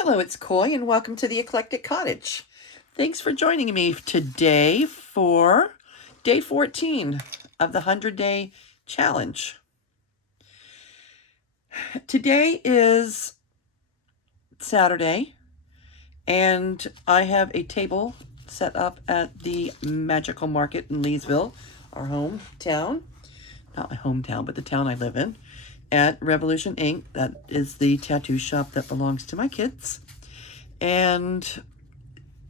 Hello, it's Coy, and welcome to the Eclectic Cottage. Thanks for joining me today for day 14 of the 100-day challenge. Today is Saturday, and I have a table set up at the Magical Market in Leesville, our hometown. Not my hometown, but the town I live in, at Revolution Ink. That is the tattoo shop that belongs to my kids. And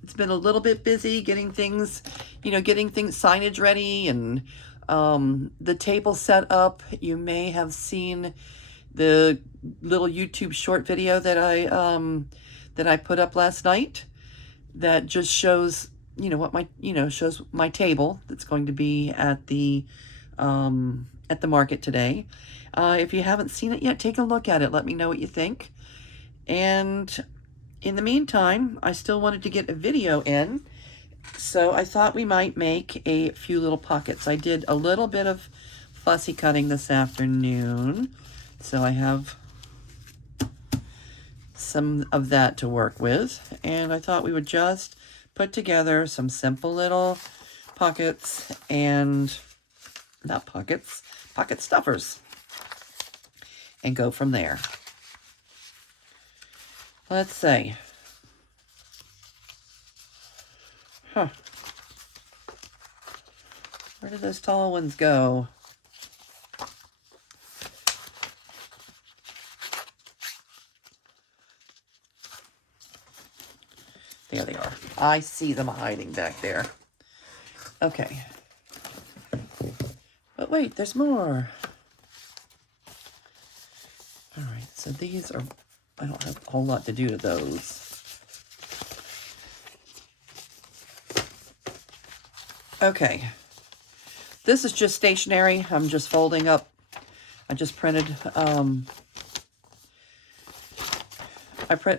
it's been a little bit busy getting things, signage ready and the table set up. You may have seen the little YouTube short video that I put up last night that just shows, shows my table that's going to be at the market today. If you haven't seen it yet, take a look at it. Let me know what you think. And in the meantime, I still wanted to get a video in, so I thought we might make a few little pockets. I did a little bit of fussy cutting this afternoon, so I have some of that to work with, and I thought we would just put together some simple little pockets and, not pockets, pocket stuffers, and go from there. Let's see. Where did those tall ones go? There they are. I see them hiding back there. Okay. But wait, there's more. All right, so these are, I don't have a whole lot to do to those. Okay. This is just stationery. I'm just folding up. I just printed, I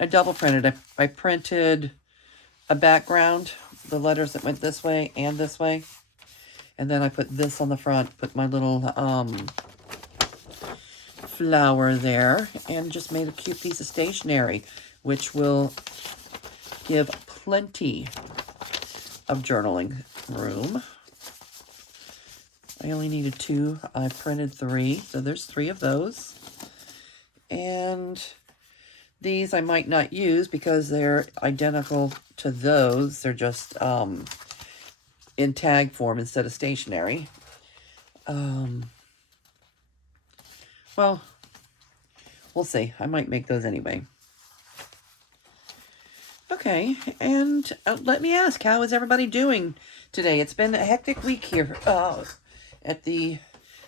double printed. I printed a background, the letters that went this way and this way. And then I put this on the front, put my little flower there, and just made a cute piece of stationery, which will give plenty of journaling room. I only needed 2. I printed 3, so there's 3 of those. And these I might not use because they're identical to those. They're just in tag form instead of stationery. Well, we'll see. I might make those anyway. Okay, and let me ask, how is everybody doing today? It's been a hectic week here at the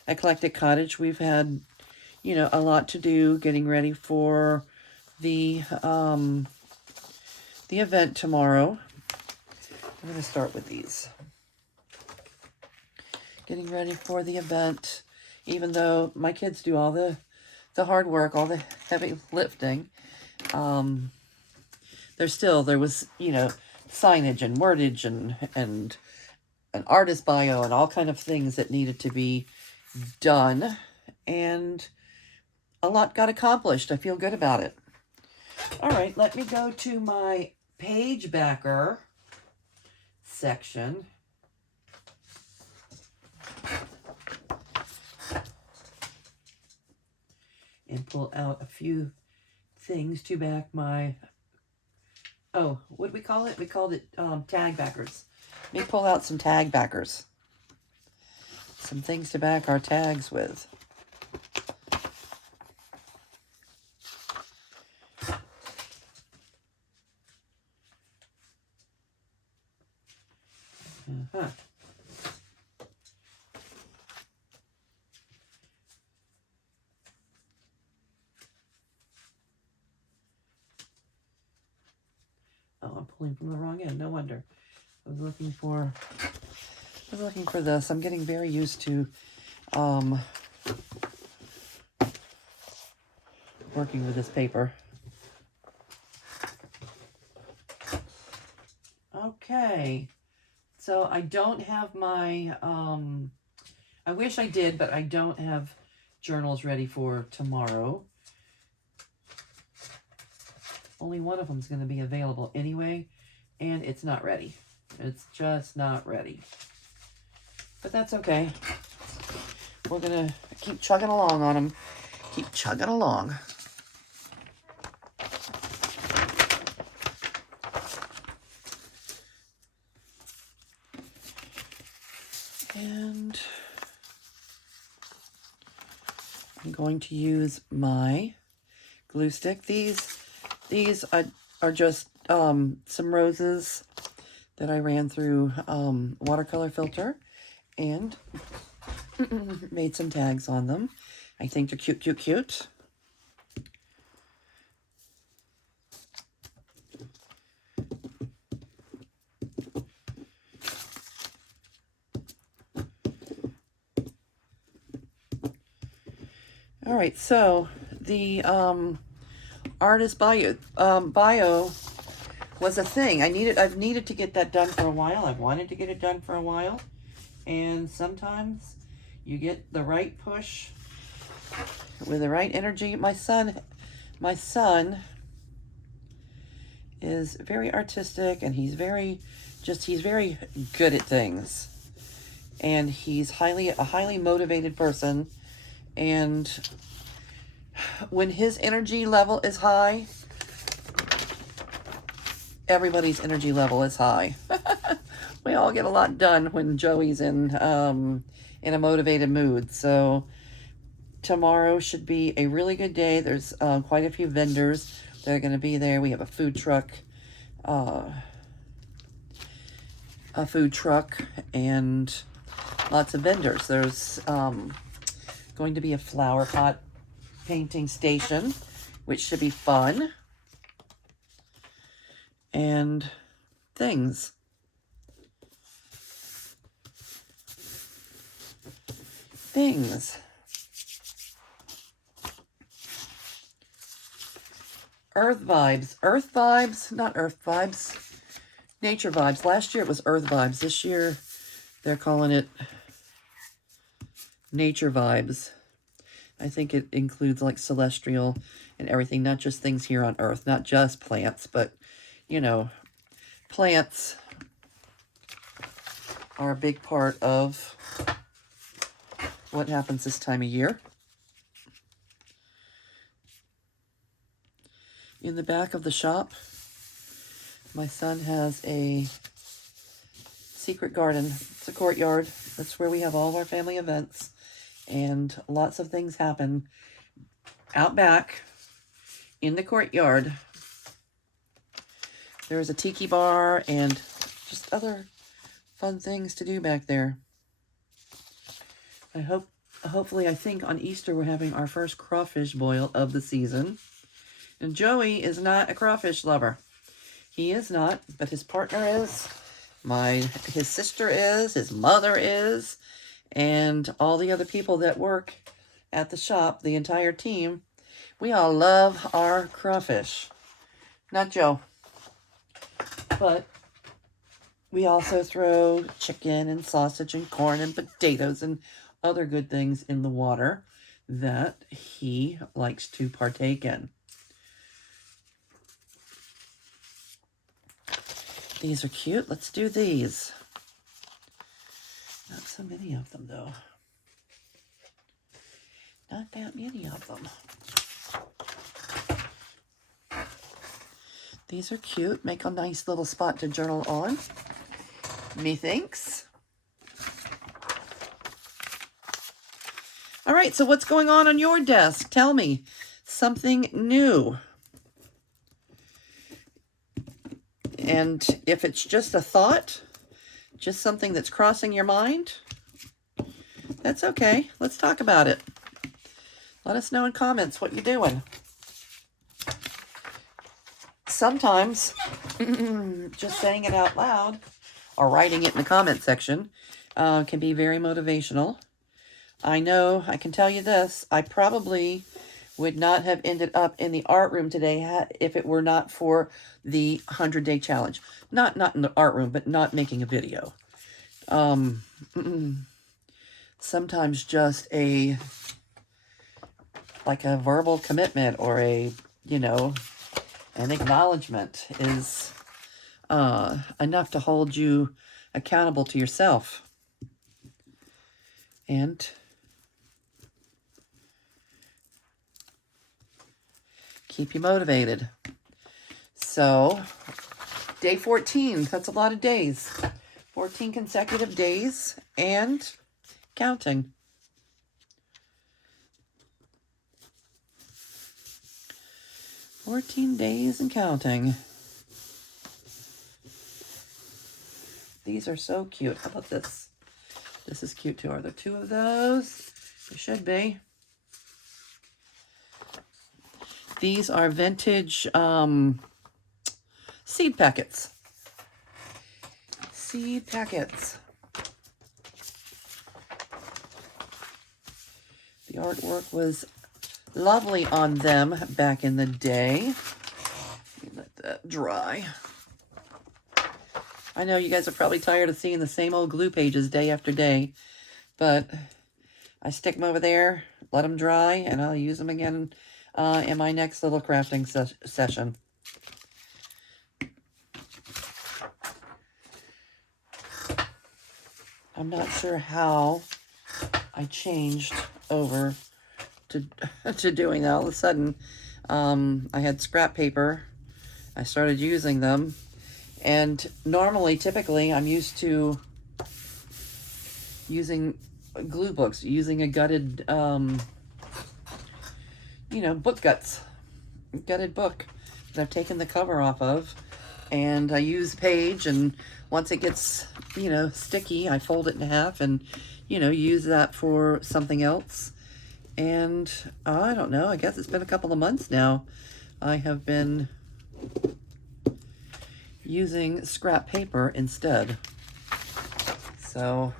Eclectic Cottage. We've had, a lot to do getting ready for the event tomorrow. I'm going to start with these. Getting ready for the event, even though my kids do all the hard work, all the heavy lifting. There was, signage and wordage and an artist bio and all kind of things that needed to be done. And a lot got accomplished. I feel good about it. All right, let me go to my page backer section. And pull out a few things to back my, what did we call it? We called it tag backers. Let me pull out some tag backers. Some things to back our tags with. Oh, I'm pulling from the wrong end. No wonder. I was looking for this. I'm getting very used to working with this paper. Okay. So I don't have my I wish I did, but I don't have journals ready for tomorrow. only one of them is going to be available anyway, and it's not ready. It's just not ready. But that's okay. We're going to keep chugging along on them. Keep chugging along. And I'm going to use my glue stick. These are just some roses that I ran through watercolor filter and made some tags on them. I think they're cute, cute, cute. All right, so the Artist Bio was a thing. I've needed to get that done for a while. I've wanted to get it done for a while. And sometimes you get the right push with the right energy. My son is very artistic, and he's very good at things. And he's a highly motivated person. And when his energy level is high, everybody's energy level is high. We all get a lot done when Joey's in a motivated mood. So tomorrow should be a really good day. There's quite a few vendors that are going to be there. We have a food truck, and lots of vendors. There's going to be a flower pot painting station, which should be fun. And things. Earth vibes, not Earth vibes. Nature vibes. Last year it was Earth vibes. This year they're calling it nature vibes. I think it includes like celestial and everything, not just things here on Earth, not just plants, but, you know, plants are a big part of what happens this time of year. In the back of the shop, my son has a secret garden. It's a courtyard. That's where we have all of our family events. And lots of things happen out back in the courtyard. There's a tiki bar and just other fun things to do back there. Hopefully, I think on Easter we're having our first crawfish boil of the season. And Joey is not a crawfish lover. He is not, but his partner is. His sister is. His mother is. And all the other people that work at the shop, the entire team, we all love our crawfish. Not Joe. But we also throw chicken and sausage and corn and potatoes and other good things in the water that he likes to partake in. These are cute. Let's do these. Not so many of them, though. Not that many of them. These are cute. Make a nice little spot to journal on. Methinks. All right, so what's going on your desk? Tell me something new. And if it's just a thought, just something that's crossing your mind, that's okay. Let's talk about it. Let us know in comments what you're doing. Sometimes just saying it out loud or writing it in the comment section can be very motivational. I know, I can tell you this, I probably would not have ended up in the art room today if it were not for the 100-day challenge. Not in the art room, but not making a video. Sometimes just like a verbal commitment or an And acknowledgement is enough to hold you accountable to yourself. And keep you motivated. So, day 14, that's a lot of days. 14 consecutive days and counting. "14 days and counting." These are so cute. How about this? This is cute too. Are there two of those? There should be. These are vintage seed packets. Seed packets. The artwork was lovely on them back in the day. Let that dry. I know you guys are probably tired of seeing the same old glue pages day after day, but I stick them over there, let them dry, and I'll use them again in my next little crafting session. I'm not sure how I changed over to doing that. All of a sudden, I had scrap paper. I started using them. And normally, typically, I'm used to using glue books, using a gutted, book guts. Gutted book that I've taken the cover off of. And I use page, and once it gets, sticky, I fold it in half and, use that for something else. And I don't know, I guess it's been a couple of months now. I have been using scrap paper instead. So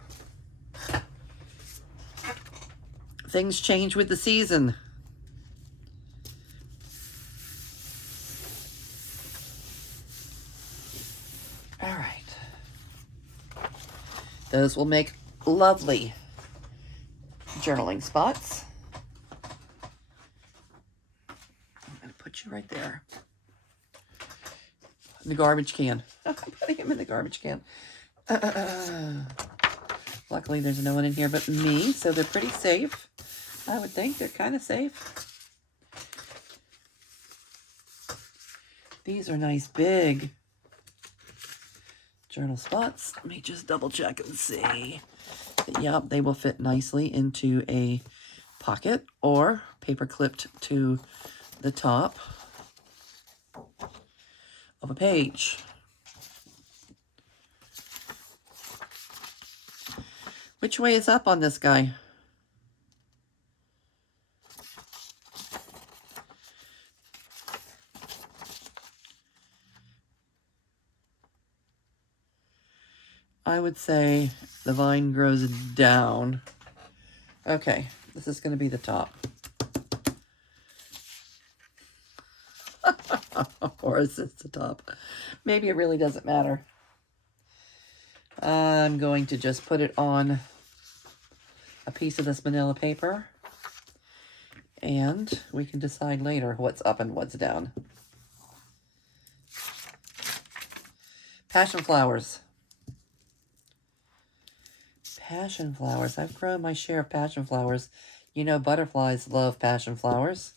things change with the season. All right. Those will make lovely journaling spots. I'm going to put you right there. In the garbage can. I'm putting him in the garbage can. Luckily, there's no one in here but me, so they're pretty safe. I would think they're kind of safe. These are nice big journal spots. Let me just double check and see. Yep, they will fit nicely into a pocket or paper clipped to the top of a page. Which way is up on this guy? I would say the vine grows down. Okay, this is going to be the top. Or is this the top? Maybe it really doesn't matter. I'm going to just put it on a piece of this manila paper, and we can decide later what's up and what's down. Passion flowers. Passion flowers. I've grown my share of passion flowers. You know, butterflies love passion flowers.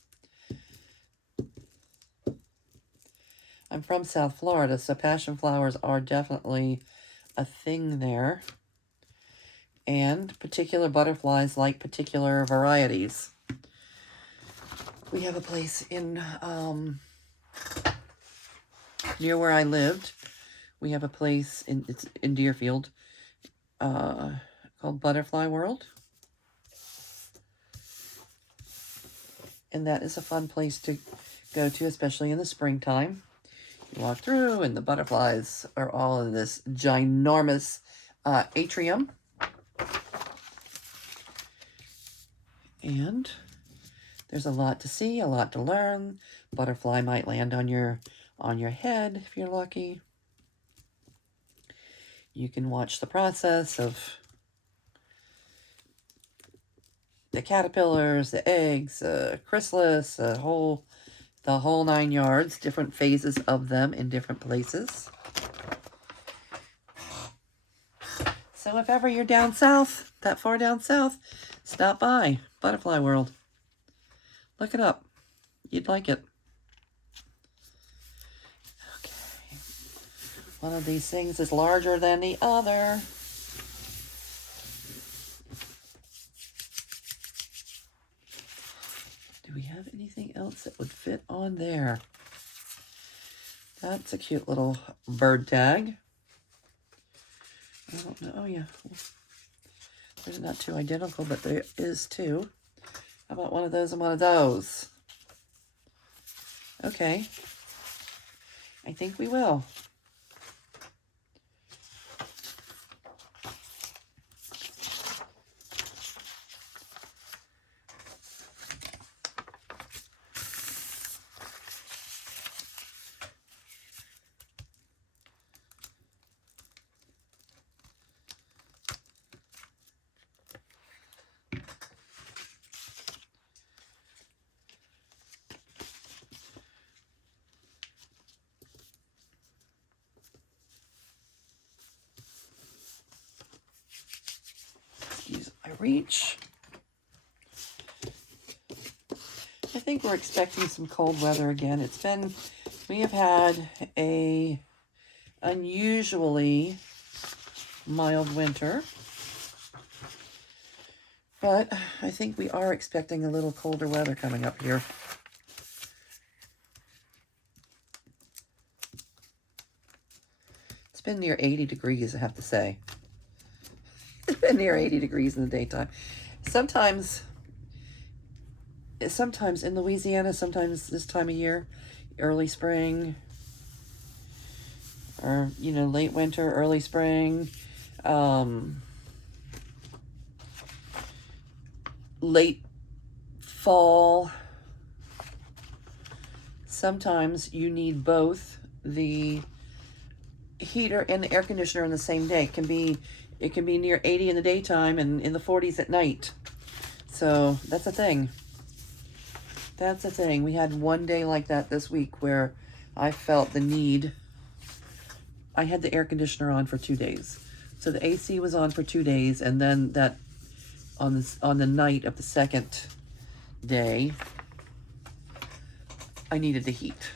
I'm from South Florida, so passion flowers are definitely a thing there. And particular butterflies like particular varieties. We have a place in near where I lived. We have a place it's in Deerfield called Butterfly World. And that is a fun place to go to, especially in the springtime. You walk through and the butterflies are all in this ginormous atrium. And there's a lot to see, a lot to learn. Butterfly might land on your head if you're lucky. You can watch the process of the caterpillars, the eggs, chrysalis, a whole The whole 9 yards, different phases of them in different places. So if ever you're down south, that far down south, stop by Butterfly World. Look it up. You'd like it. Okay. One of these things is larger than the other. Do we have anything else that would fit on there? That's a cute little bird tag. I don't know. Oh, yeah. They're not too identical, but there is two. How about one of those and one of those? Okay. I think we will. Excuse my reach. I think we're expecting some cold weather again. We have had a unusually mild winter. But I think we are expecting a little colder weather coming up here. It's been near 80 degrees, I have to say. It's been near 80 degrees in the daytime. Sometimes in Louisiana, sometimes this time of year, early spring, or, late winter, early spring, late fall. Sometimes you need both the heater and the air conditioner in the same day. It can be near 80 in the daytime and in the 40s at night. So that's a thing. That's a thing. We had one day like that this week where I felt the need. I had the air conditioner on for 2 days. So the AC was on for 2 days, and then that on the night of the second day, I needed the heat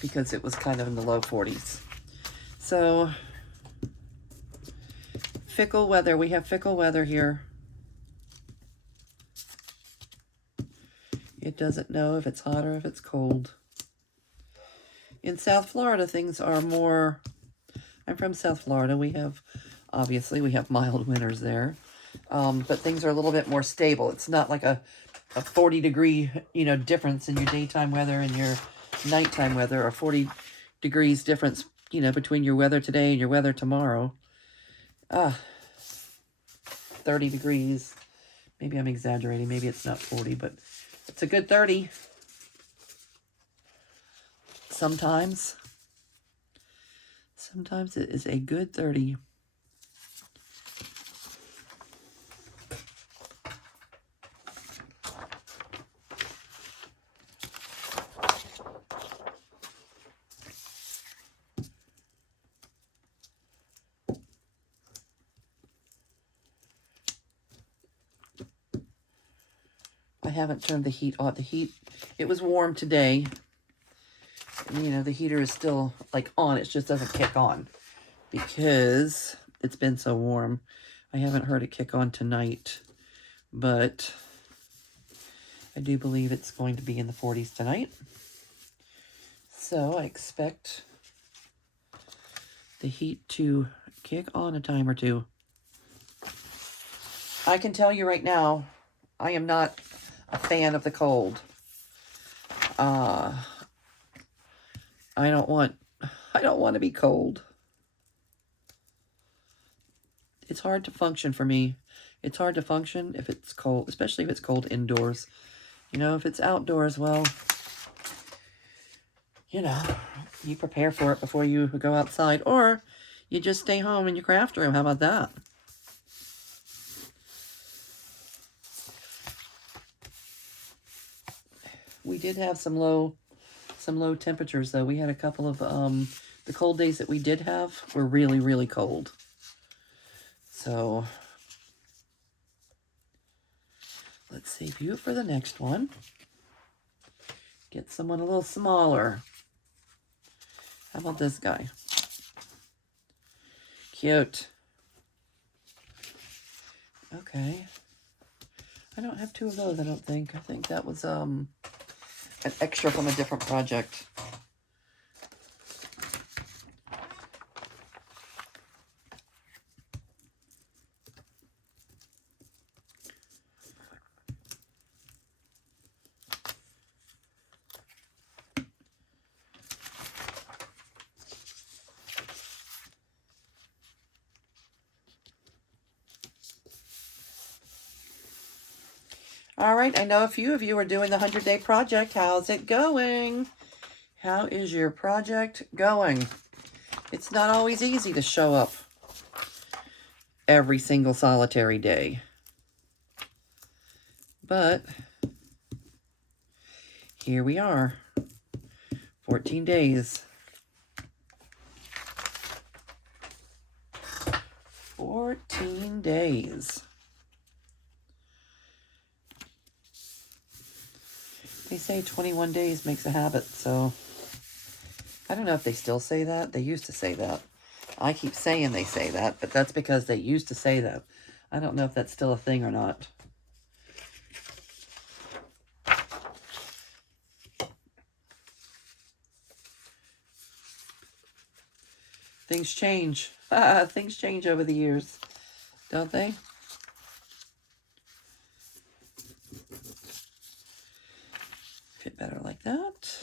because it was kind of in the low 40s. So fickle weather. We have fickle weather here. It doesn't know if it's hot or if it's cold. In South Florida, things are more... I'm from South Florida. Obviously, we have mild winters there. But things are a little bit more stable. It's not like a 40-degree, difference in your daytime weather and your nighttime weather, or 40 degrees difference, between your weather today and your weather tomorrow. 30 degrees. Maybe I'm exaggerating. Maybe it's not 40, but it's a good 30. Sometimes it is a good 30. I haven't turned the heat on. It was warm today. The heater is still on. It just doesn't kick on because it's been so warm. I haven't heard it kick on tonight, but I do believe it's going to be in the 40s tonight. So I expect the heat to kick on a time or two. I can tell you right now, I am not a fan of the cold. I don't want to be cold. It's hard to function for me. It's hard to function if it's cold, especially if it's cold indoors. If it's outdoors, well, you prepare for it before you go outside, or you just stay home in your craft room. How about that? We did have some low temperatures though. We had a couple of the cold days that we did have were really, really cold. So let's save you for the next one. Get someone a little smaller. How about this guy? Cute. Okay. I don't have two of those, I don't think. I think that was an extra from a different project. All right, I know a few of you are doing the 100-day project. How's it going? How is your project going? It's not always easy to show up every single solitary day. But here we are, 14 days. 14 days. They say 21 days makes a habit, so I don't know if they still say that. They used to say that. I keep saying they say that, but that's because they used to say that. I don't know if that's still a thing or not. Things change. Things change over the years, don't they? Fit better like that.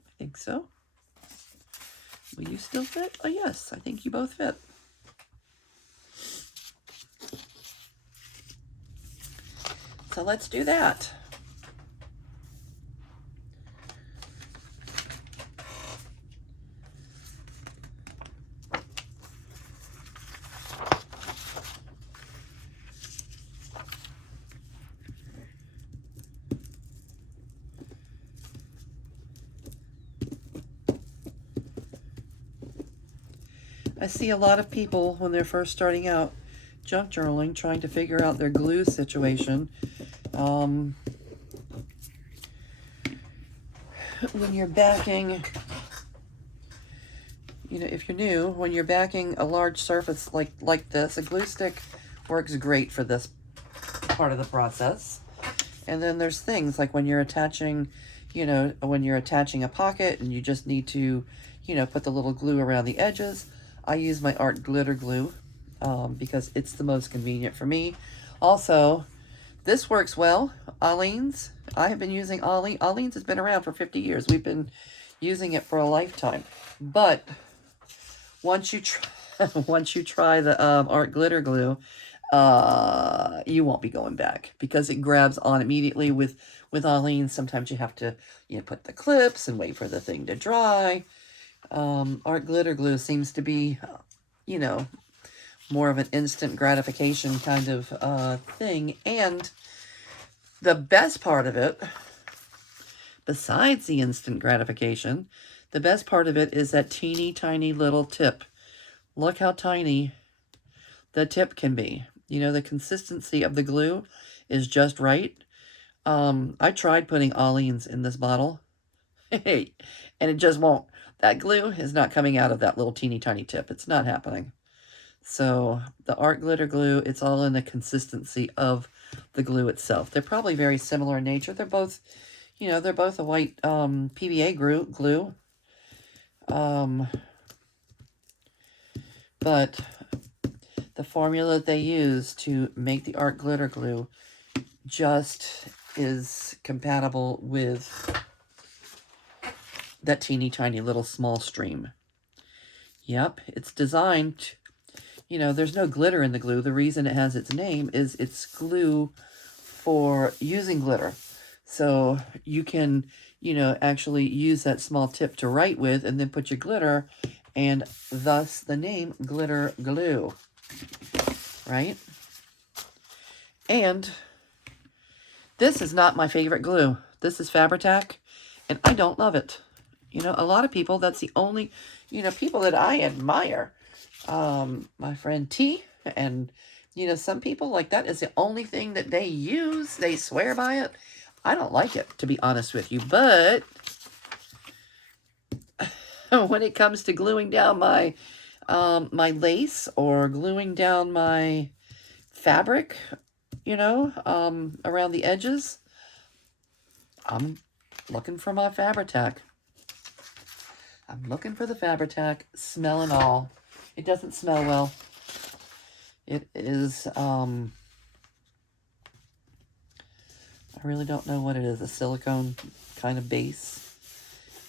I think so. Will you still fit? Oh, yes. I think you both fit. So let's do that. I see a lot of people when they're first starting out junk journaling trying to figure out their glue situation. When you're backing, you know, if you're new, when you're backing a large surface like this, a glue stick works great for this part of the process. And then there's things like when you're attaching, you know, when you're attaching a pocket and you just need to, you know, put the little glue around the edges. I use my Art Glitter Glue because it's the most convenient for me. Also, this works well. Aleene's. I have been using Aleene's. Aleene's has been around for 50 years. We've been using it for a lifetime. But once you try the Art Glitter Glue, you won't be going back because it grabs on immediately with Aleene's. Sometimes you have to, you know, put the clips and wait for the thing to dry. Art Glitter Glue seems to be, you know, more of an instant gratification kind of thing. And the best part of it, besides the instant gratification, the best part of it is that teeny tiny little tip. Look how tiny the tip can be. You know, the consistency of the glue is just right. I tried putting Aleene's in this bottle, and it just won't. That glue is not coming out of that little teeny tiny tip. It's not happening. So the Art Glitter Glue, it's all in the consistency of the glue itself. They're probably very similar in nature. They're both, you know, they're both a white PVA glue. But the formula that they use to make the Art Glitter Glue just is compatible with that teeny tiny little small stream. Yep, it's designed, you know, there's no glitter in the glue. The reason it has its name is it's glue for using glitter. So you can, you know, actually use that small tip to write with and then put your glitter, and thus the name Glitter Glue, right? And this is not my favorite glue. This is Fabri-Tac. And I don't love it. You know, a lot of people, that's the only, you know, people that I admire. My friend T, and, you know, some people, like, that is the only thing that they use. They swear by it. I don't like it, to be honest with you. But when it comes to gluing down my my lace or gluing down my fabric, you know, around the edges, I'm looking for my Fabri-Tac. I'm looking for the Fabri-Tac, smell and all. It doesn't smell well. It is, I really don't know what it is, a silicone kind of base.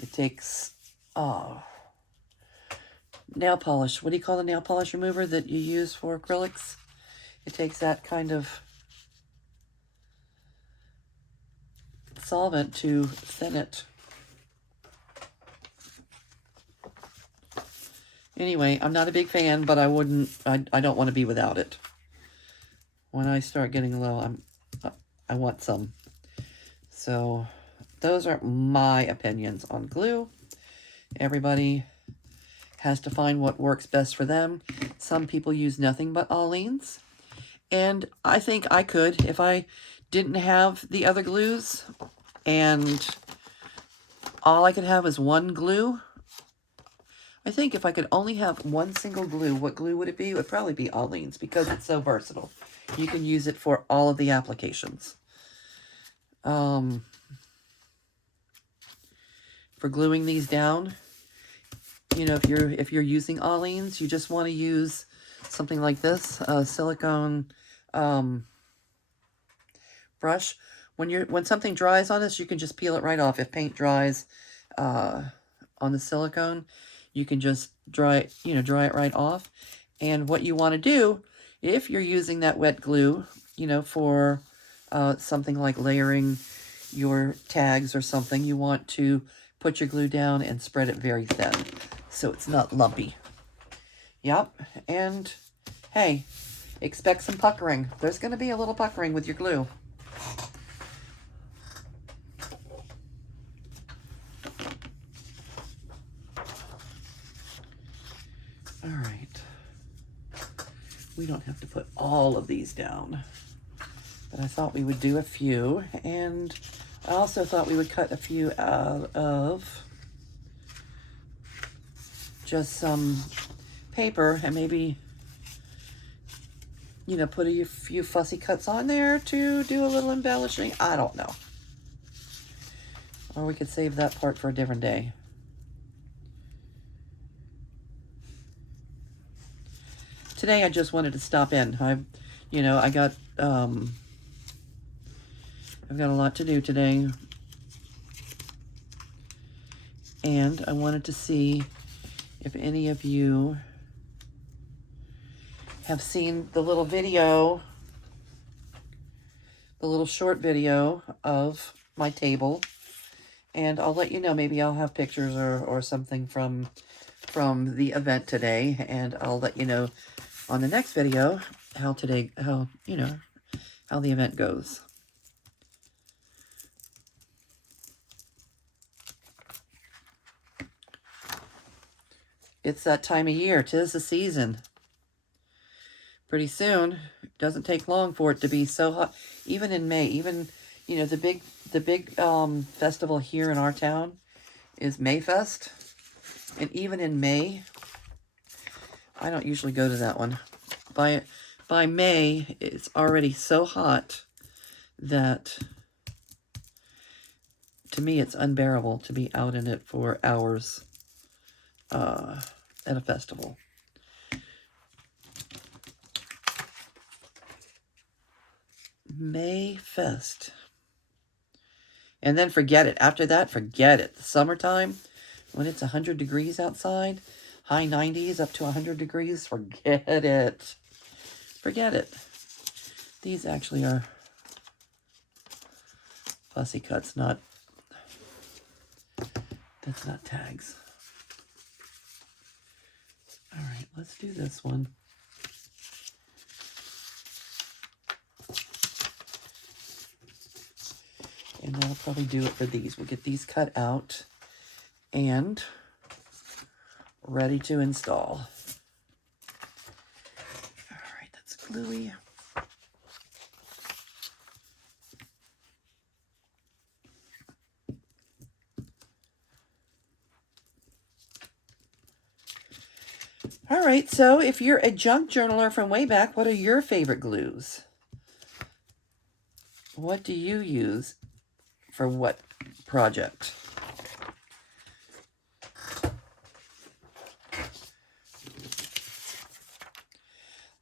It takes, nail polish. What do you call the nail polish remover that you use for acrylics? It takes that kind of solvent to thin it. Anyway, I'm not a big fan, but I don't want to be without it. When I start getting low, I want some. So those are my opinions on glue. Everybody has to find what works best for them. Some people use nothing but Aleene's. And I think I could, if I didn't have the other glues and all I could have is one glue. I think if I could only have one single glue, what glue would it be? It would probably be Aleene's, because it's so versatile. You can use it for all of the applications. For gluing these down, you know, if you're using Aleene's, you just want to use something like this, a silicone brush. When something dries on this, you can just peel it right off. If paint dries on the silicone, you can just dry it right off. And what you want to do, if you're using that wet glue, you know, for something like layering your tags or something, you want to put your glue down and spread it very thin so it's not lumpy. Yep, and hey, expect some puckering. There's going to be a little puckering with your glue. All right. We don't have to put all of these down, but I thought we would do a few, and I also thought we would cut a few out of just some paper and maybe, you know, put a few fussy cuts on there to do a little embellishing. I don't know. Or we could save that part for a different day. Today I just wanted to stop in. I've got a lot to do today. And I wanted to see if any of you have seen the little video, the little short video of my table. And I'll let you know, maybe I'll have pictures or something from the event today, and I'll let you know on the next video how the event goes. It's that time of year. 'Tis the season. Pretty soon, it doesn't take long for it to be so hot. Even in May, even, you know, the big festival here in our town is Mayfest. And even in May, I don't usually go to that one. By May, it's already so hot that, to me, it's unbearable to be out in it for hours at a festival. Mayfest. And then forget it. After that, forget it. The summertime, when it's 100 degrees outside, high 90s up to 100 degrees, forget it. Forget it. These actually are fussy cuts, that's not tags. All right, let's do this one. And that'll probably do it for these. We'll get these cut out and ready to install. All right, that's gluey. All right, so if you're a junk journaler from way back, what are your favorite glues? What do you use for what project?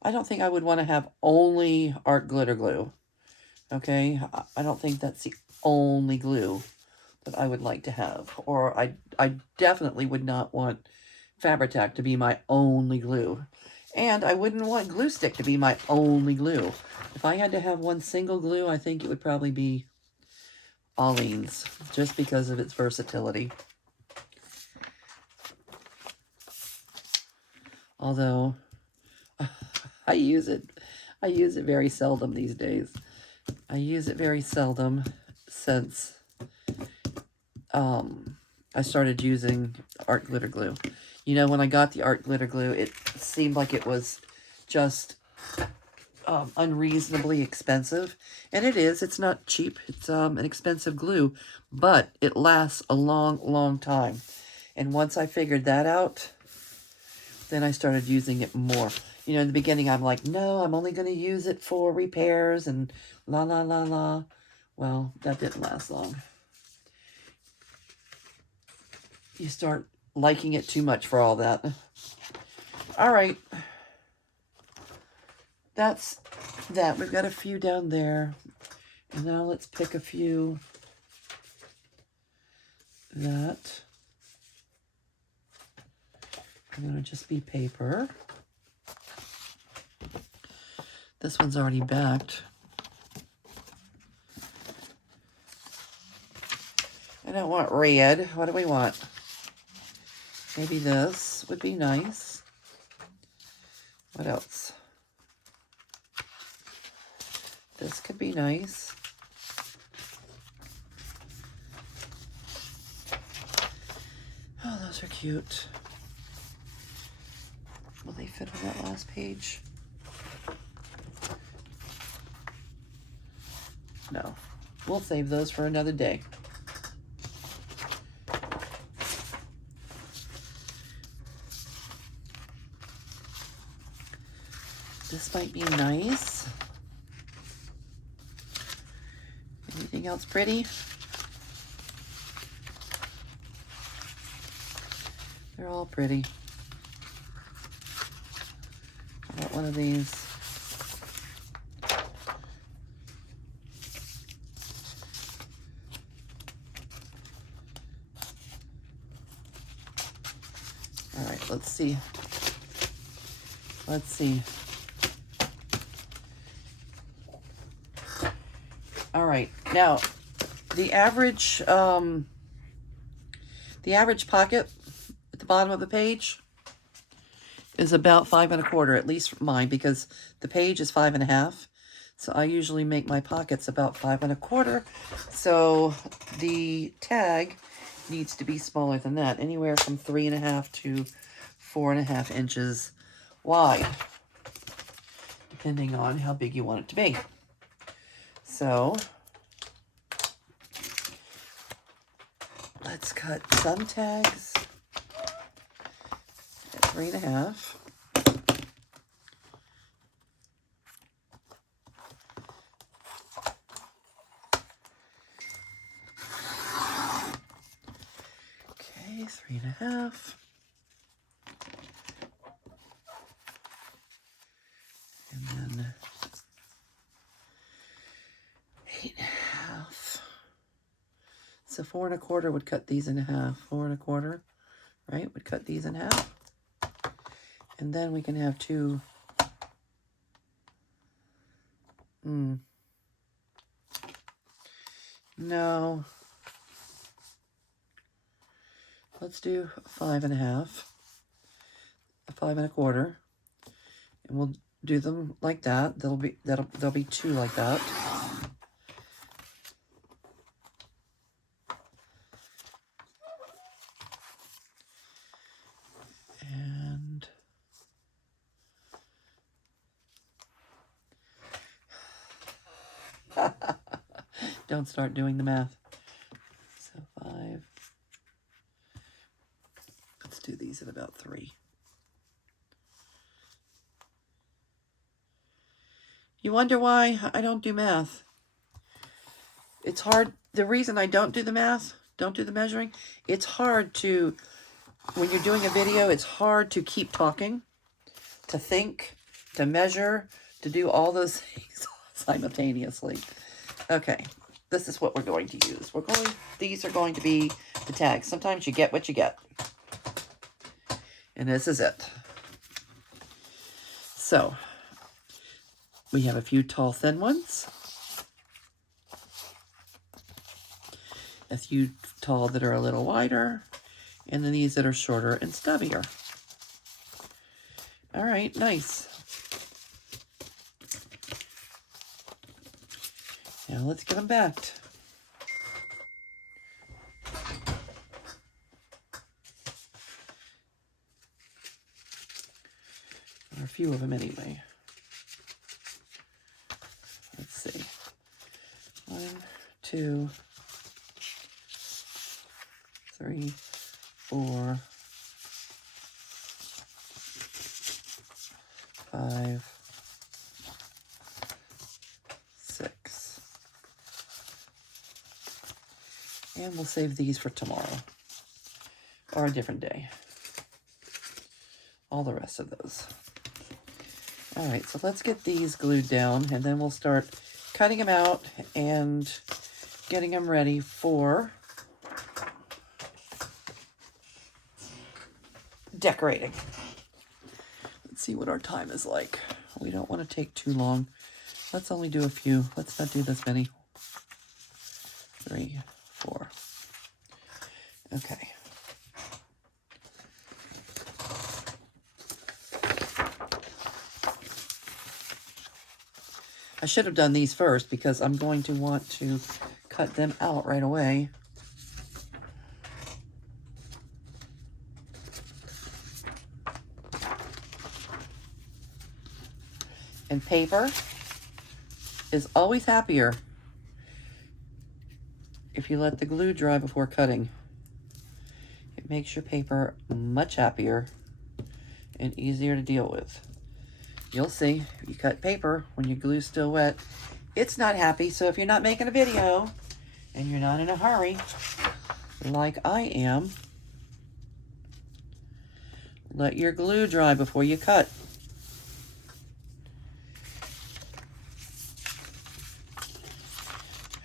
I don't think I would want to have only art glitter glue. Okay, I don't think that's the only glue that I would like to have. Or I definitely would not want Fabri-Tac to be my only glue. And I wouldn't want glue stick to be my only glue. If I had to have one single glue, I think it would probably be Aleene's, just because of its versatility. Although I use it very seldom these days. I use it very seldom since I started using art glitter glue. You know, when I got the art glitter glue, it seemed like it was just unreasonably expensive. And it is. It's not cheap. It's an expensive glue, but it lasts a long, long time. And once I figured that out, then I started using it more. You know, in the beginning, I'm like, no, I'm only going to use it for repairs and la, la, la, la. Well, that didn't last long. You start liking it too much for all that. All right. That's that. We've got a few down there. And now let's pick a few that are going to just be paper. This one's already backed. I don't want red. What do we want? Maybe this would be nice. What else? This could be nice. Oh, those are cute. Will they fit on that last page? No. We'll save those for another day. This might be nice. Anything else pretty? They're all pretty. How about one of these? All right, let's see. Let's see. All right, now the average pocket at the bottom of the page is about 5 1/4, at least for mine, because the page is 5 1/2. So I usually make my pockets about 5 1/4. So the tag needs to be smaller than that, anywhere from 3 1/2 to 4 1/2 inches wide, depending on how big you want it to be. So let's cut some tags at 3 1/2. Okay, 3 1/2. And then 8 1/2. So 4 1/4 would cut these in half. 4 1/4, right? Would cut these in half. And then we can have two. No. Let's do 5 1/2. 5 1/4. And we'll do them like that. There'll be two like that. don't start doing the math. So 5. Let's do these at about 3. You wonder why I don't do math? It's hard. The reason I don't do the math, don't do the measuring, it's hard to, when you're doing a video, it's hard to keep talking, to think, to measure, to do all those things simultaneously. Okay, this is what we're going to use. These are going to be the tags. Sometimes you get what you get. And this is it. So, we have a few tall, thin ones. A few tall that are a little wider. And then these that are shorter and stubbier. All right, nice. Now let's get them backed. Or a few of them anyway. Let's see. 1, 2, 3, 4, 5, 6. And we'll save these for tomorrow or a different day. All the rest of those. All right, so let's get these glued down, and then we'll start cutting them out and getting them ready for decorating. Let's see what our time is like. We don't want to take too long. Let's only do a few. Let's not do this many. 3, 4. Okay. I should have done these first because I'm going to want to cut them out right away. And paper is always happier if you let the glue dry before cutting. It makes your paper much happier and easier to deal with. You'll see, you cut paper when your glue's still wet, it's not happy. So if you're not making a video and you're not in a hurry, like I am, let your glue dry before you cut.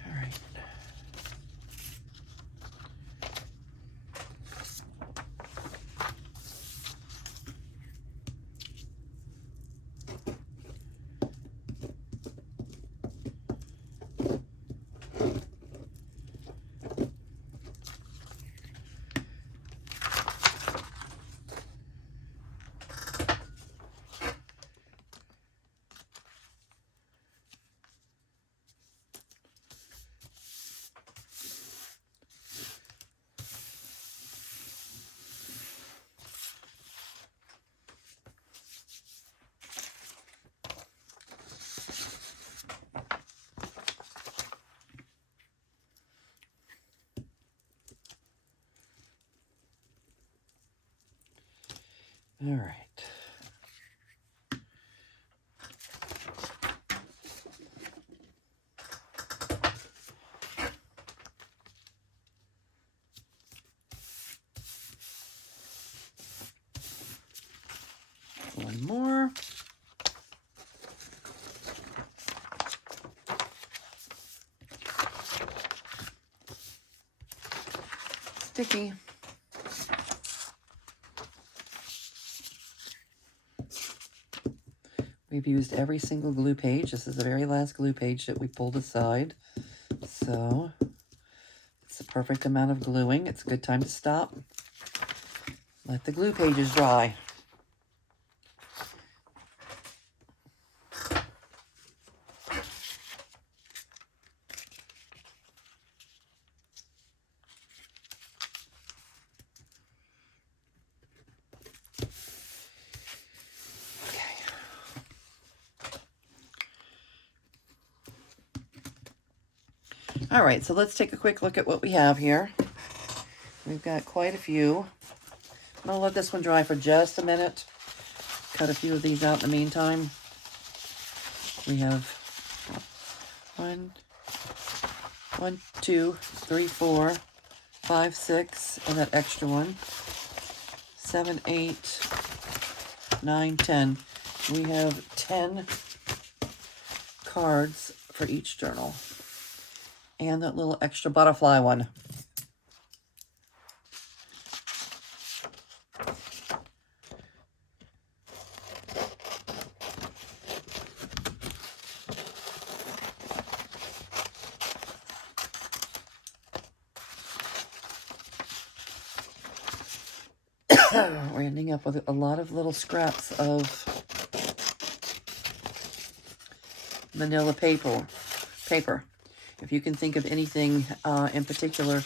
All right. All right. One more. Sticky. We've used every single glue page. This is the very last glue page that we pulled aside. So it's the perfect amount of gluing. It's a good time to stop. Let the glue pages dry. All right, so let's take a quick look at what we have here. We've got quite a few. I'm going to let this one dry for just a minute. Cut a few of these out in the meantime. We have 1, 2, 3, 4, 5, 6, and that extra one. 7, 8, 9, 10. We have 10 cards for each journal. And that little extra butterfly one. We're ending up with a lot of little scraps of manila paper. If you can think of anything in particular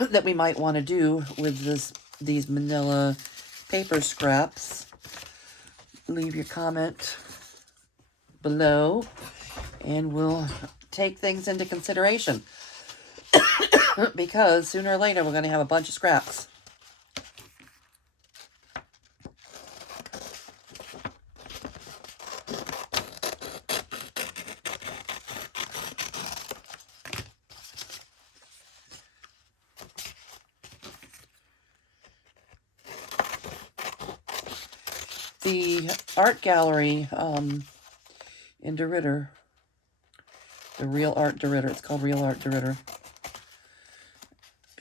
that we might want to do with these manila paper scraps, leave your comment below and we'll take things into consideration. Because sooner or later we're going to have a bunch of scraps. The art gallery in DeRidder, the Real Art DeRidder, it's called Real Art DeRidder.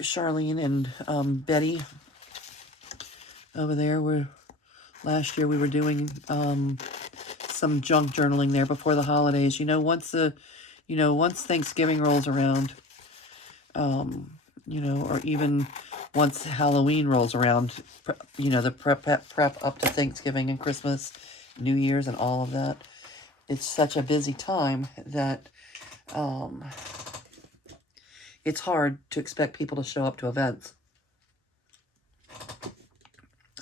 Charlene and Betty over there last year we were doing some junk journaling there before the holidays. Once Thanksgiving rolls around, or even once Halloween rolls around, the prep up to Thanksgiving and Christmas, New Year's and all of that. It's such a busy time that it's hard to expect people to show up to events.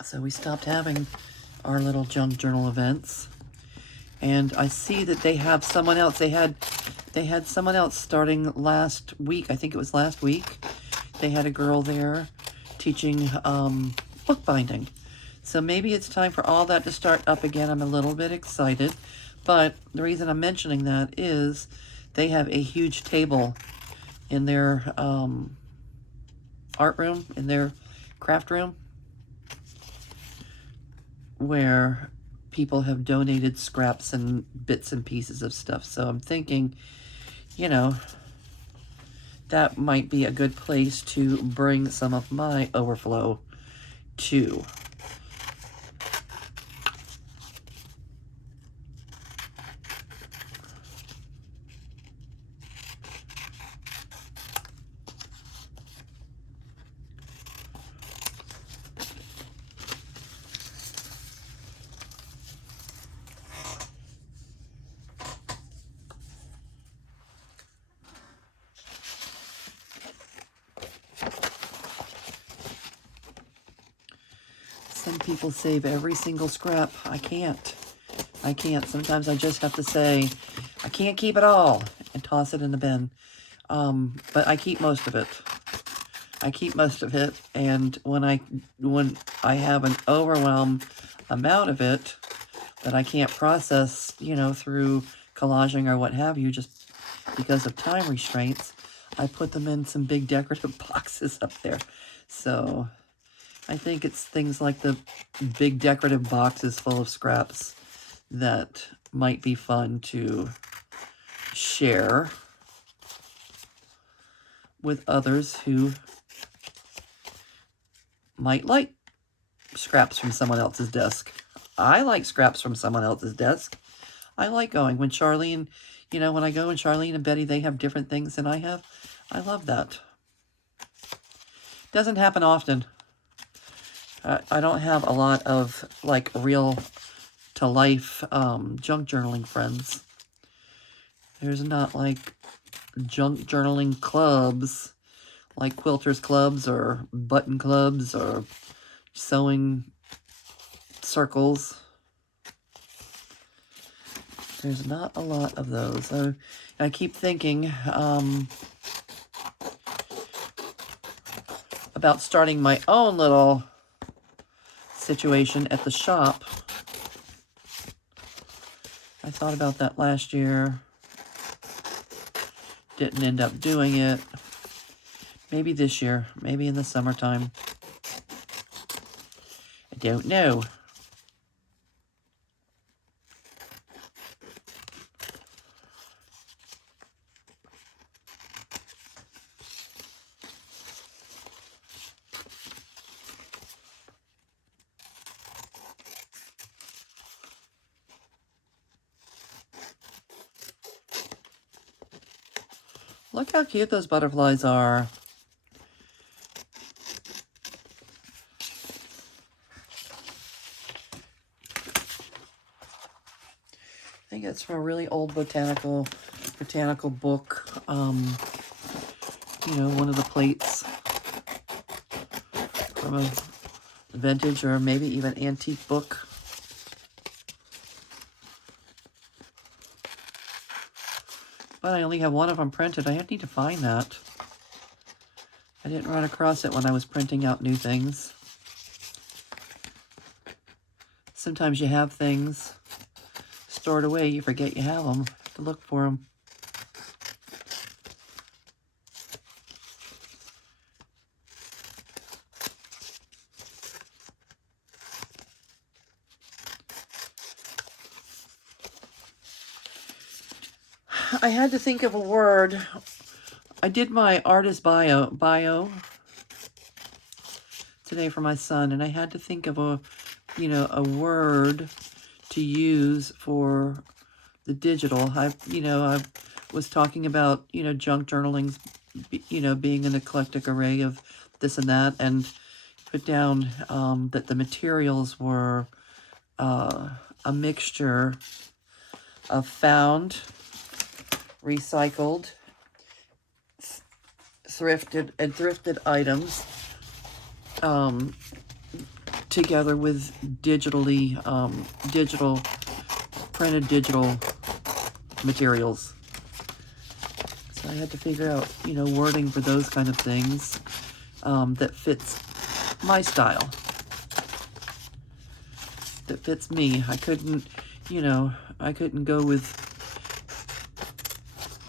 So we stopped having our little junk journal events. And I see that they have someone else. They had someone else starting last week. I think it was last week. They had a girl there teaching bookbinding. So maybe it's time for all that to start up again. I'm a little bit excited. But the reason I'm mentioning that is they have a huge table in their art room, in their craft room, where people have donated scraps and bits and pieces of stuff. So I'm thinking, that might be a good place to bring some of my overflow to. Some people save every single scrap. I can't. Sometimes I just have to say, I can't keep it all and toss it in the bin. But I keep most of it. And when I have an overwhelmed amount of it that I can't process, through collaging or what have you, just because of time restraints, I put them in some big decorative boxes up there. So I think it's things like the big decorative boxes full of scraps that might be fun to share with others who might like scraps from someone else's desk. I like scraps from someone else's desk. I like going when Charlene, when I go and Charlene and Betty, they have different things than I have. I love that. Doesn't happen often. I don't have a lot of real to life junk journaling friends. There's not junk journaling clubs like quilters clubs or button clubs or sewing circles. there's not a lot of those. I keep thinking about starting my own little situation at the shop. I thought about that last year. Didn't end up doing it. Maybe this year. Maybe in the summertime. I don't know. Look how cute those butterflies are. I think it's from a really old botanical book. You know, one of the plates from a vintage or maybe even antique book. But I only have one of them printed. I need to find that. I didn't run across it when I was printing out new things. Sometimes you have things stored away, you forget you have them. Have to look for them. I had to think of a word. I did my artist bio today for my son, and I had to think of a word to use for the digital. I was talking about, junk journaling, being an eclectic array of this and that, and put down that the materials were a mixture of found, recycled, thrifted items, together with printed digital materials. So I had to figure out, wording for those kind of things that fits my style, that fits me. I couldn't go with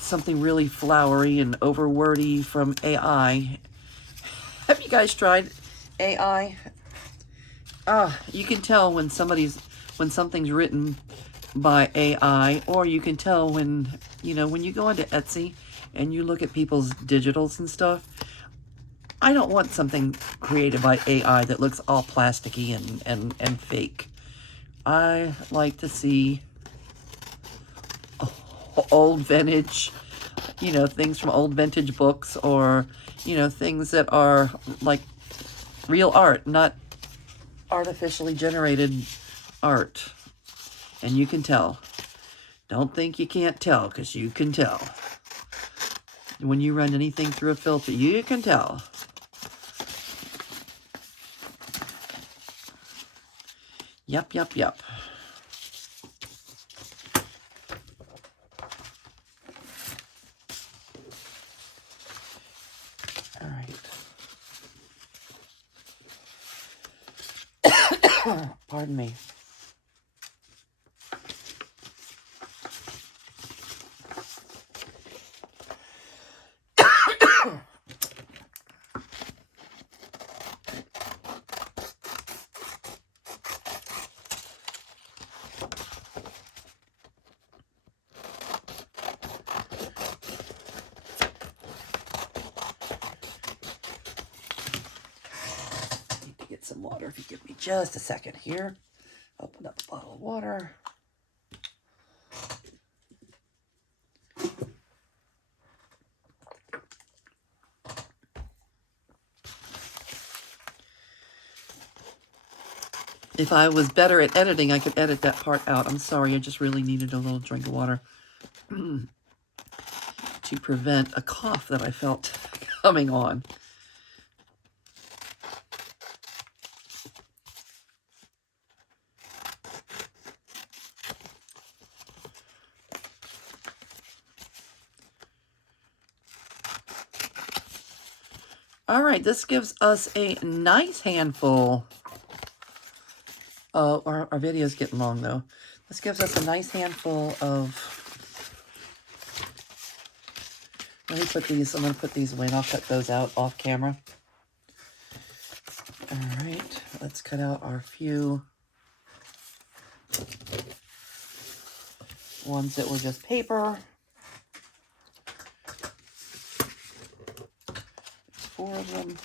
something really flowery and over wordy from AI. Have you guys tried AI? You can tell when something's written by AI, or you can tell when you go into Etsy and you look at people's digitals and stuff. I don't want something created by AI that looks all plasticky and fake. I like to see old vintage, things from old vintage books, or, things that are like real art, not artificially generated art. And you can tell. Don't think you can't tell, because you can tell. When you run anything through a filter, you can tell. Yep. All right. Pardon me. Some water, if you give me just a second here. Open up a bottle of water. If I was better at editing, I could edit that part out. I'm sorry, I just really needed a little drink of water to prevent a cough that I felt coming on. All right, this gives us a nice handful. Our video's getting long though. This gives us a nice handful of. Let me put these. I'm going to put these away and I'll cut those out off camera. All right, let's cut out our few ones that were just paper. There's 4 of them.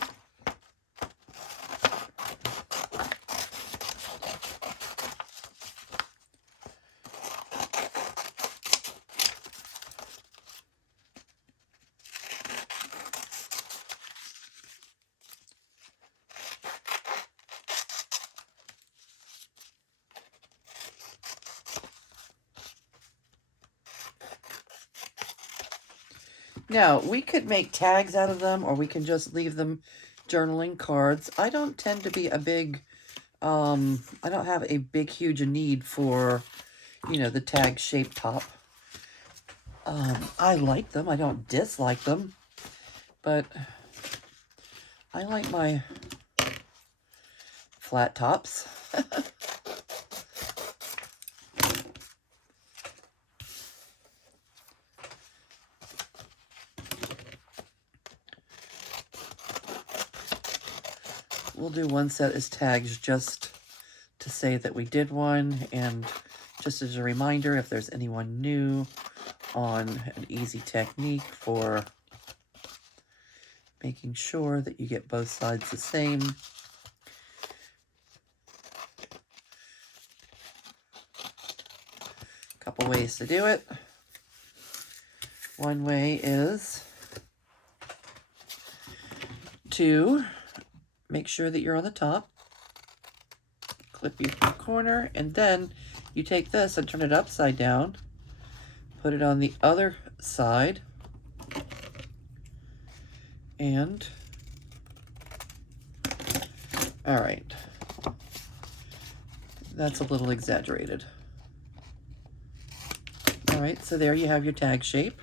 Now, we could make tags out of them, or we can just leave them journaling cards. I don't tend to be a big, I don't have a big, huge need for, you know, the tag shape top. I like them. I don't dislike them, but I like my flat tops. We'll do one set as tags just to say that we did one, and just as a reminder, if there's anyone new on an easy technique for making sure that you get both sides the same. Couple ways to do it. One way is to make sure that you're on the top, clip your corner, and then you take this and turn it upside down, put it on the other side, and all right, that's a little exaggerated. All right, so there you have your tag shape.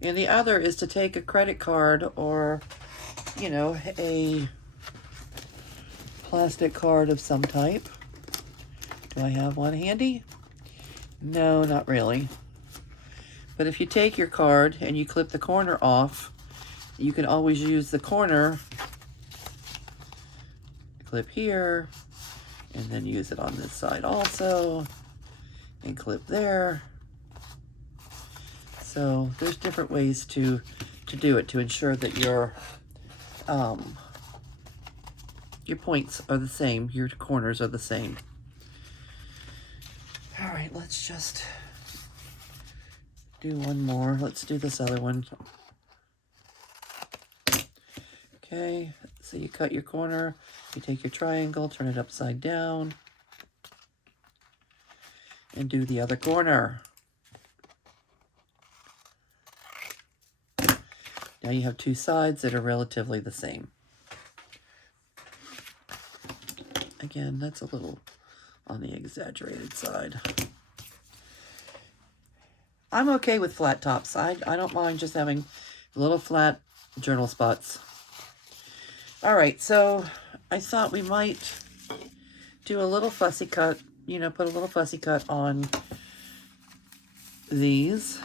And the other is to take a credit card or, you know, a plastic card of some type. Do I have one handy? No, not really. But if you take your card and you clip the corner off, you can always use the corner, clip here, and then use it on this side also, and clip there. So there's different ways to do it to ensure that your points are the same, your corners are the same. All right, let's just do one more. Let's do this other one. Okay, so you cut your corner, you take your triangle, turn it upside down, and do the other corner. Now you have 2 sides that are relatively the same. Again, that's a little on the exaggerated side. I'm okay with flat tops. I don't mind just having little flat journal spots. All right, so I thought we might do a little fussy cut, you know, put a little fussy cut on these.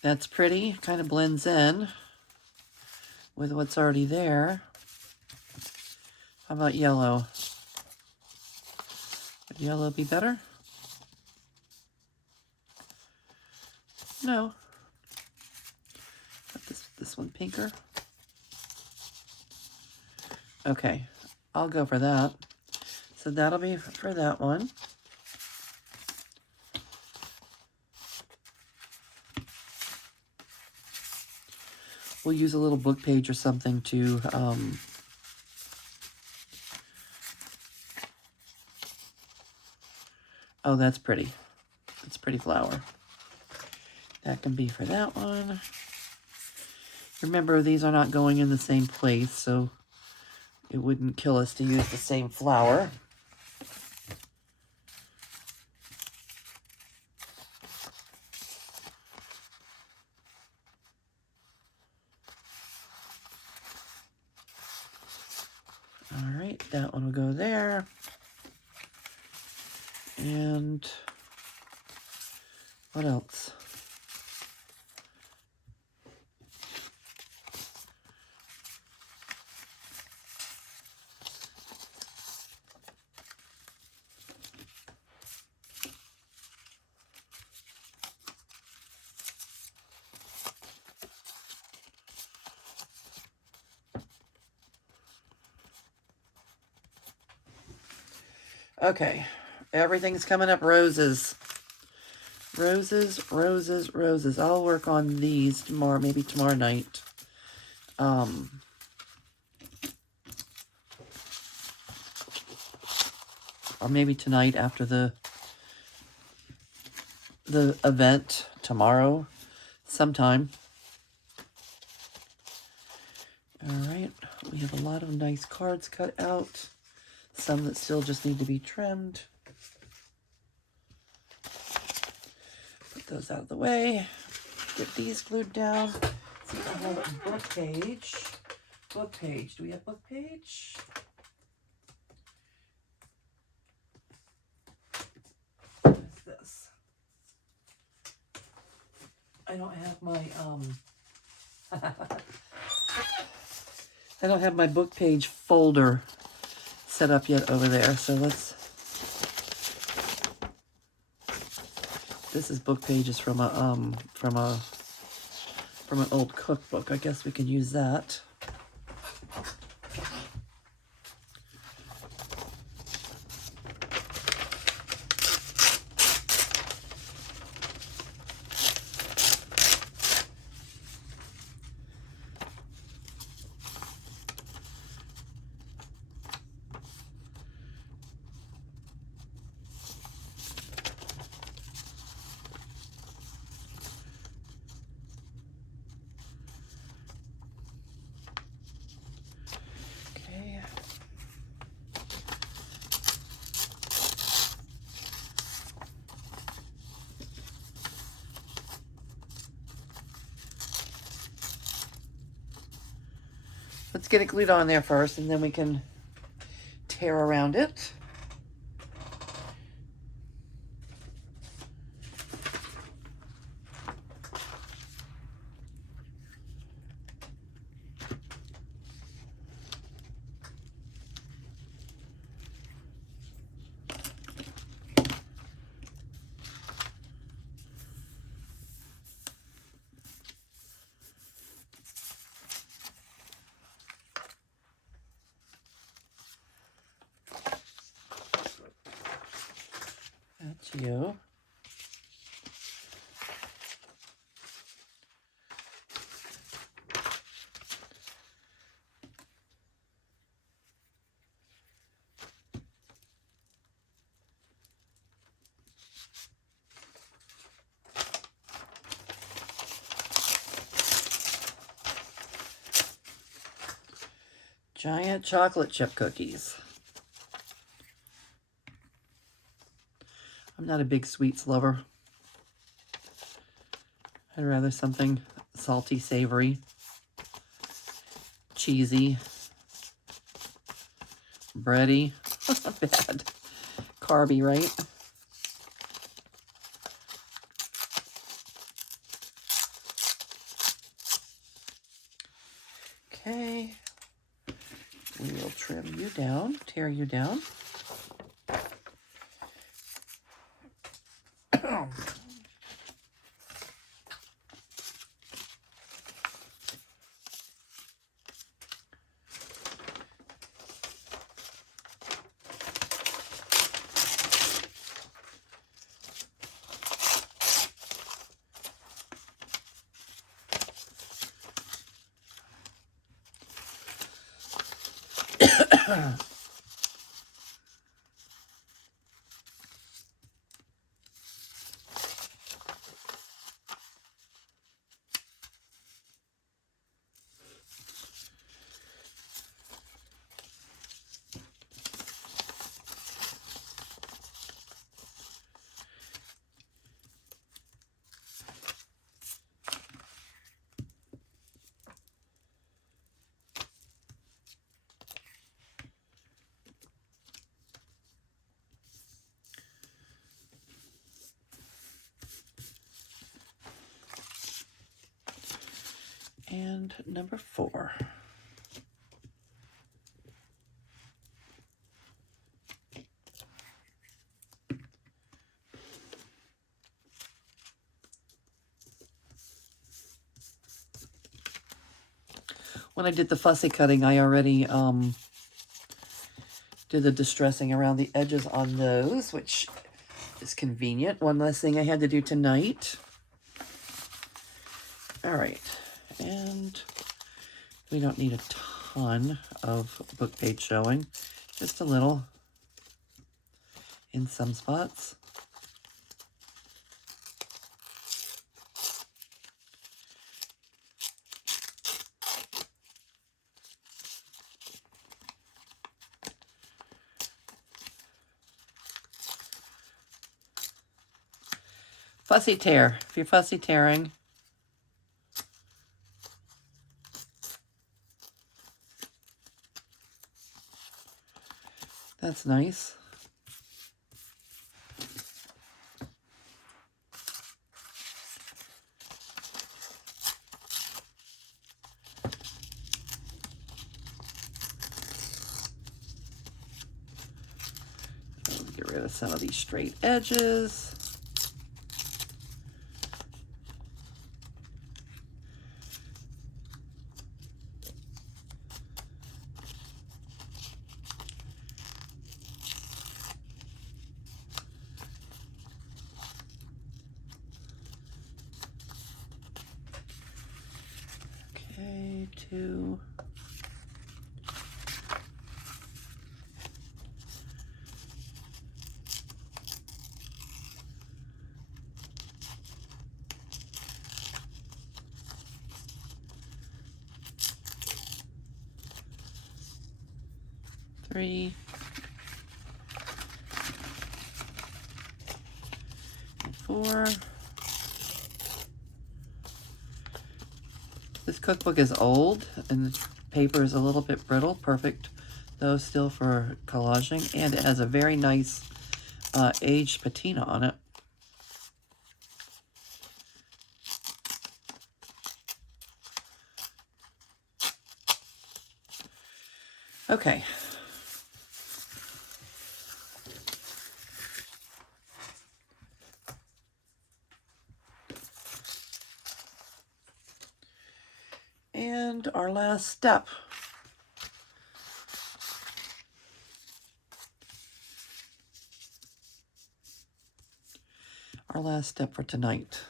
That's pretty, kind of blends in with what's already there. How about yellow? Would yellow be better? No. This one pinker. Okay, I'll go for that. So that'll be for that one. We'll use a little book page or something to oh, that's pretty. That's a pretty flower. That can be for that one. Remember, these are not going in the same place, so it wouldn't kill us to use the same flower. All right, that one will go there. And what else? Okay, everything's coming up roses. Roses, roses, roses. I'll work on these tomorrow, maybe tomorrow night. Or maybe tonight after the event tomorrow sometime. All right, we have a lot of nice cards cut out. Some that still just need to be trimmed. Put those out of the way. Get these glued down. See, I have a book page. Book page. Do we have book page? What is this? I don't have my I don't have my book page folder set up yet over there. So let's. This is book pages from an old cookbook. I guess we can use that. Let's get it glued on there first, and then we can tear around it. That's you. Giant chocolate chip cookies. I'm not a big sweets lover. I'd rather something salty, savory, cheesy, bready. Not bad. Carby, right? Okay. We will trim you down, tear you down. And number 4. When I did the fussy cutting, I already did the distressing around the edges on those, which is convenient. One less thing I had to do tonight. All right, and we don't need a ton of book page showing, just a little in some spots. Fussy tear, if you're fussy tearing. That's nice. Get rid of some of these straight edges. Okay, 2. Three. 4. This cookbook is old and the paper is a little bit brittle. Perfect, though, still for collaging. And it has a very nice aged patina on it. Okay. And our last step. Our last step for tonight.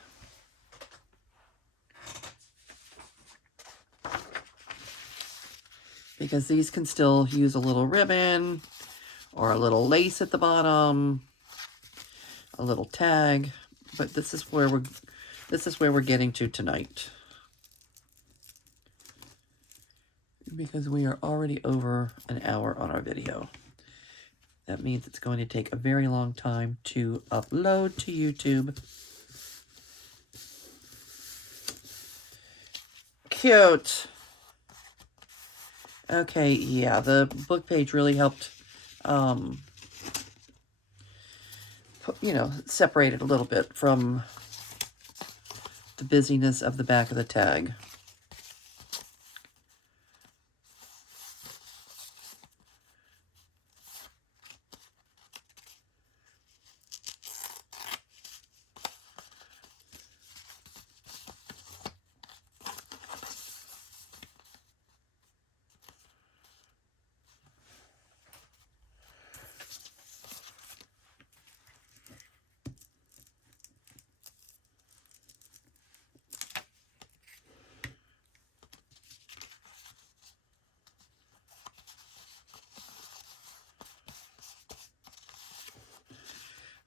Because these can still use a little ribbon or a little lace at the bottom, a little tag, but this is where we're getting to tonight. Because we are already over an hour on our video. That means it's going to take a very long time to upload to YouTube. Cute. Okay, yeah, the book page really helped, separate it a little bit from the busyness of the back of the tag.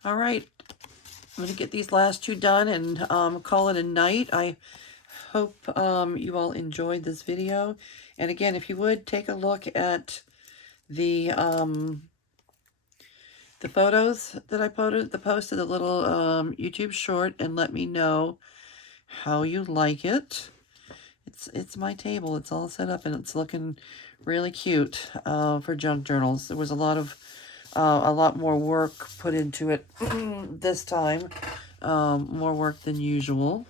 All right, I'm going to get these last 2 done and call it a night. I hope you all enjoyed this video. And again, if you would, take a look at the photos that I posted the little YouTube short, and let me know how you like it. It's my table. It's all set up and it's looking really cute for junk journals. There was a lot more work put into it this time, more work than usual.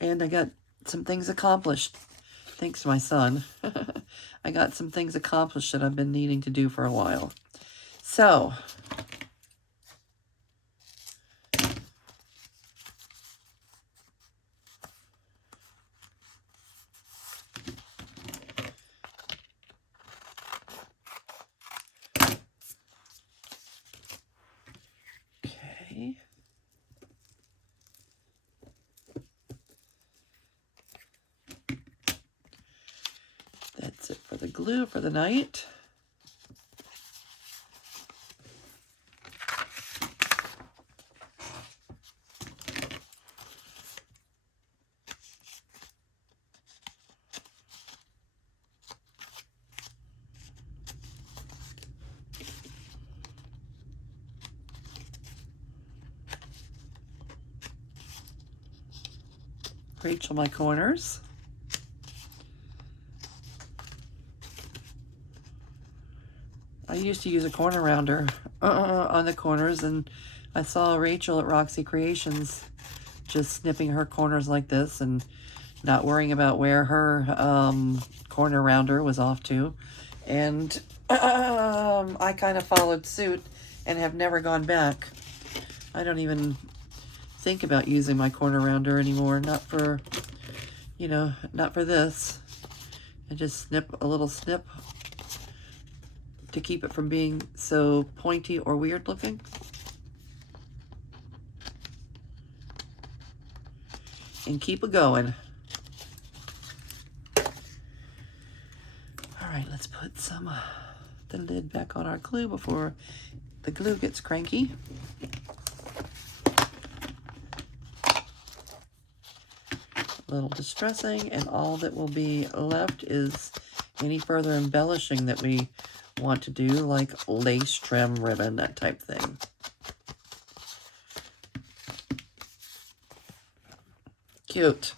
And I got some things accomplished. Thanks to my son. I got some things accomplished that I've been needing to do for a while. So, okay. That's it for the glue for the night. Rachel my corners. I used to use a corner rounder on the corners, and I saw Rachel at Roxy Creations just snipping her corners like this and not worrying about where her corner rounder was off to. And I kind of followed suit and have never gone back. I don't even think about using my corner rounder anymore. Not for, you know, not for this. I just snip a little snip to keep it from being so pointy or weird looking. And keep it going. All right, let's put the lid back on our glue before the glue gets cranky. A little distressing, and all that will be left is any further embellishing that we want to do, like lace trim ribbon, that type thing. Cute.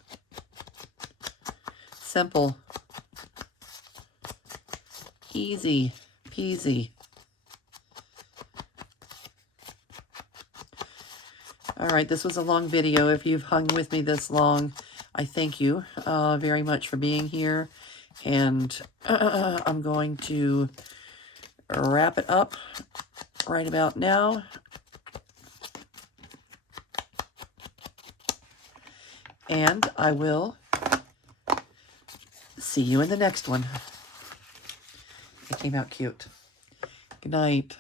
Simple. Easy peasy. All right, this was a long video. If you've hung with me this long, I thank you very much for being here. And I'm going to wrap it up right about now. And I will see you in the next one. It came out cute. Good night.